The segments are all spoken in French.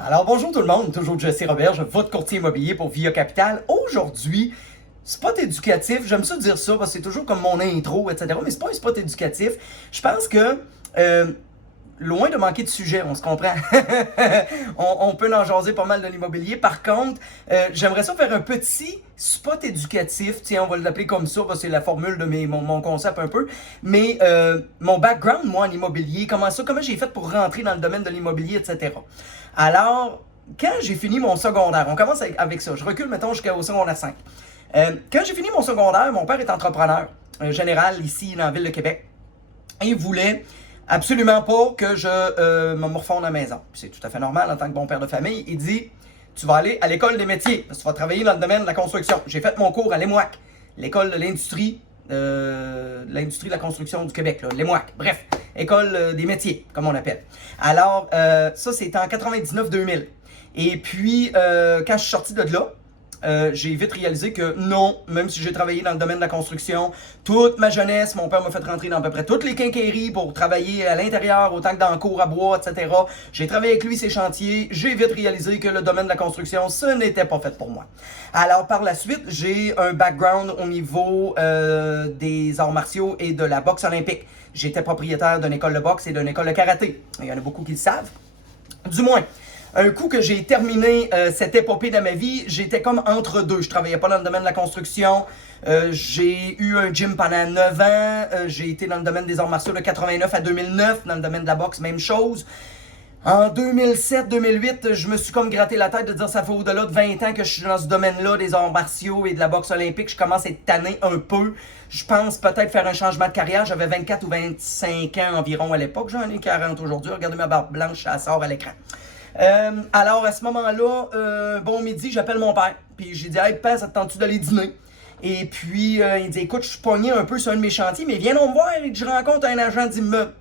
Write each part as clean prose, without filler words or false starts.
Alors bonjour tout le monde, toujours Jesse Roberge, votre courtier immobilier pour Via Capital. Aujourd'hui, spot éducatif, j'aime ça dire ça parce que c'est toujours comme mon intro, etc. Mais c'est pas un spot éducatif. Je pense que, loin de manquer de sujet, on se comprend. on peut en jaser pas mal de l'immobilier. Par contre, j'aimerais ça faire un petit spot éducatif. Tiens, on va l'appeler comme ça parce que c'est la formule de mon concept un peu. Mais mon background, moi, en immobilier, comment j'ai fait pour rentrer dans le domaine de l'immobilier, etc. Alors, quand j'ai fini mon secondaire, on commence avec ça. Je recule, mettons, jusqu'au secondaire 5. Quand j'ai fini mon secondaire, mon père est entrepreneur général ici dans la ville de Québec. Et il voulait absolument pas que je me refonde à la maison. C'est tout à fait normal en tant que bon père de famille. Il dit, tu vas aller à l'école des métiers, parce que tu vas travailler dans le domaine de la construction. J'ai fait mon cours à l'EMOAC, l'école de l'industrie de la construction du Québec, l'EMOAC. Bref, école des métiers, comme on l'appelle. Alors, ça, c'était en 99-2000. Et puis, quand je suis sorti de là, j'ai vite réalisé que non, même si j'ai travaillé dans le domaine de la construction, toute ma jeunesse, mon père m'a fait rentrer dans à peu près toutes les quincailleries pour travailler à l'intérieur, autant que dans le cours à bois, etc. J'ai travaillé avec lui ses chantiers, j'ai vite réalisé que le domaine de la construction, ce n'était pas fait pour moi. Alors par la suite, j'ai un background au niveau des arts martiaux et de la boxe olympique. J'étais propriétaire d'une école de boxe et d'une école de karaté. Il y en a beaucoup qui le savent. Du moins. Un coup que j'ai terminé cette épopée de ma vie, j'étais comme entre deux. Je travaillais pas dans le domaine de la construction. J'ai eu un gym pendant 9 ans. J'ai été dans le domaine des arts martiaux de 89 à 2009. Dans le domaine de la boxe, même chose. En 2007-2008, je me suis comme gratté la tête de dire ça fait au-delà de 20 ans que je suis dans ce domaine-là, des arts martiaux et de la boxe olympique. Je commence à être tanné un peu. Je pense peut-être faire un changement de carrière. J'avais 24 ou 25 ans environ à l'époque. J'en ai 40 aujourd'hui. Regardez ma barbe blanche, ça sort à l'écran. Alors, à ce moment-là, bon midi, j'appelle mon père. Puis j'ai dit, hey, père, ça te tente-tu d'aller dîner? Et puis, il dit, écoute, je suis pogné un peu sur un de mes chantiers, mais viens donc me voir et je rencontre un agent d'immeuble.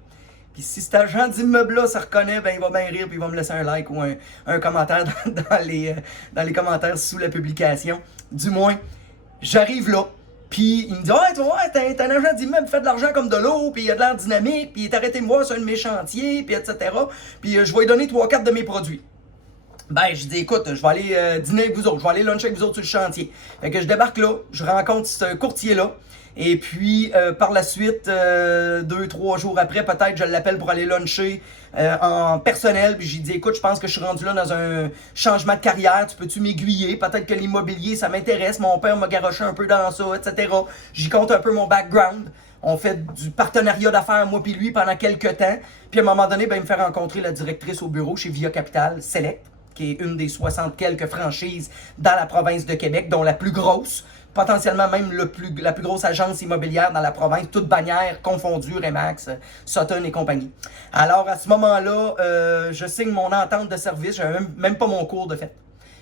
Puis si cet agent d'immeuble-là se reconnaît, ben il va bien rire, puis il va me laisser un like ou un commentaire dans les commentaires sous la publication. Du moins, j'arrive là. Puis il me dit, ouais, tu vois, t'es un agent d'immeuble, fait de l'argent comme de l'eau, puis il a de l'air dynamique, puis il est arrêté de me voir sur un de mes chantiers, puis etc. Puis je vais lui donner 3-4 de mes produits. Ben, je dis, écoute, je vais aller dîner avec vous autres, je vais aller luncher avec vous autres sur le chantier. Fait que je débarque là, je rencontre ce courtier-là, et puis par la suite, 2-3 jours après, peut-être, je l'appelle pour aller luncher en personnel, puis j'ai dit, écoute, je pense que je suis rendu là dans un changement de carrière, tu peux-tu m'aiguiller? Peut-être que l'immobilier, ça m'intéresse, mon père m'a garoché un peu dans ça, etc. J'y compte un peu mon background. On fait du partenariat d'affaires, moi puis lui, pendant quelques temps. Puis à un moment donné, ben, il me fait rencontrer la directrice au bureau chez Via Capital Select, qui est une des 60 quelques franchises dans la province de Québec, dont la plus grosse, potentiellement même la plus grosse agence immobilière dans la province, toutes bannières confondues, Remax, Sutton et compagnie. Alors, à ce moment-là, je signe mon entente de service, j'avais même pas mon cours de fait.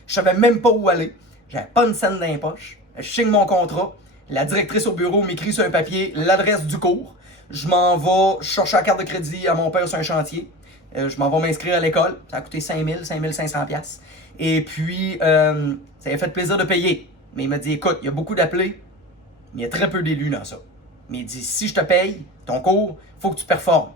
Je savais même pas où aller, j'avais pas une scène dans les poches. Je signe mon contrat, la directrice au bureau m'écrit sur un papier l'adresse du cours. Je m'en vais chercher la carte de crédit à mon père sur un chantier. Je m'en vais m'inscrire à l'école. Ça a coûté 5500$. Et puis, ça m'a fait plaisir de payer. Mais il m'a dit, écoute, il y a beaucoup d'appelés, mais il y a très peu d'élus dans ça. Mais il dit, si je te paye ton cours, il faut que tu performes.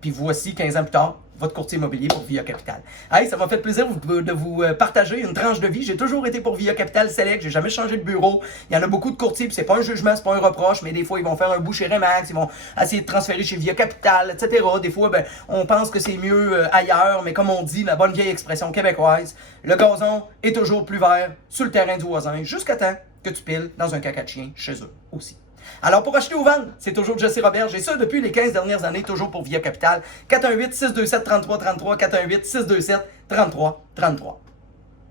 Puis voici, 15 ans plus tard, votre courtier immobilier pour Via Capital. Hey, ça m'a fait plaisir de vous partager une tranche de vie. J'ai toujours été pour Via Capital Select, j'ai jamais changé de bureau. Il y en a beaucoup de courtiers, puis c'est pas un jugement, c'est pas un reproche, mais des fois, ils vont faire un bout chez Remax, ils vont essayer de transférer chez Via Capital, etc. Des fois, ben, on pense que c'est mieux ailleurs, mais comme on dit, la bonne vieille expression québécoise, le gazon est toujours plus vert sur le terrain du voisin, jusqu'à temps que tu piles dans un caca de chien chez eux aussi. Alors, pour acheter ou vendre, c'est toujours Jesse Roberge, et ça depuis les 15 dernières années, toujours pour Via Capital. 418-627-3333, 418-627-3333.